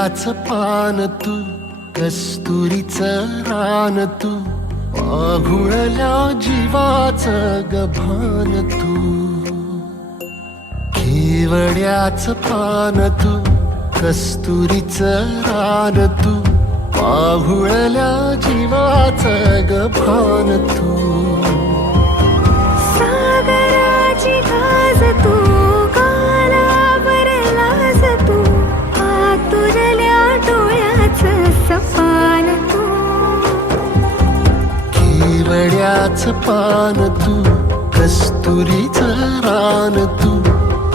केवड्याच पान तू, कस्तुरीचं रान तू, आघुळल्या जीवाचं गभान तू. केवड्याच पान तू, कस्तुरीचं रान तू, आघुळल्या जीवाचं गभान तू. सागराची गाज तू, कालावरलास तू, आतुरल्या डोळ्याचं सपान तू. केवड्याच पान तू, कस्तुरीचं रान तू,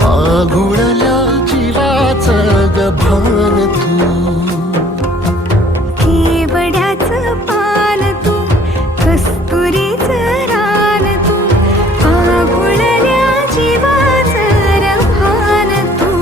आघुळल्या जीवाचं गभान तू. केवड्याचं पान तू, कस्तुरीचं रान तू, आघुळल्या जीवाचं रभान तू.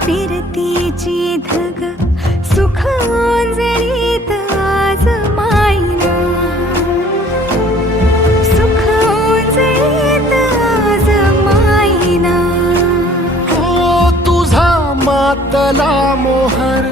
फिरतीची धग सुख ओंजळीत आज मायना, सुख ओंजळीत आज मायना. हो तुझा मातला मोहर